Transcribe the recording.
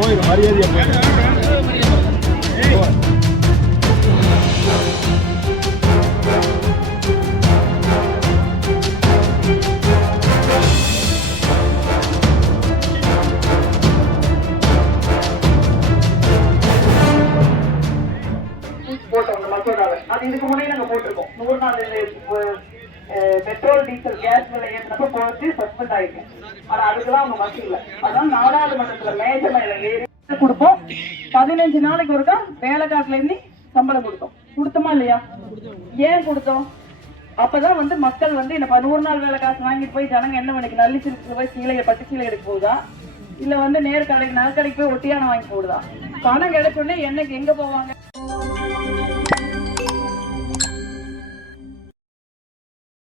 போயிடும் மரியாதையா போட்டோம் அந்த மசோதாவை. அது இதுக்கு முன்னாடி நாங்க போட்டிருக்கோம். 100 நாள் பெட்ரோல் டீசல் கேஸ் விலை ஏற்றப்ப போட்டு சஸ்பெண்ட் ஆயிருக்கு. ஆனா அதுக்கெல்லாம் அவங்க மசு இல்லை. அதான் நாடாளுமன்றத்துல மேஜ மேல ஏறி கொடுப்போம். 15 நாளைக்கு ஒருக்கா வேலைக்காட்டுல இருந்து சம்பளம் கொடுத்தோமா இல்லையா? ஏன் கொடுத்தோம்? அப்பதான் மக்கள் என்ன 100 நாள் வேலை காசு வாங்கிட்டு போய் ஜனங்க என்ன பண்ணிக்கு நல்லி சிறுக்கு போய் சீலையை பட்டு சீலை எடுக்க போகுதா, இல்ல நேர் கடைக்கு நகை கடைக்கு போய் ஒட்டியான வாங்கி போடுதா? பணம் கிடைச்சோடனே என்னைக்கு எங்க போவாங்க?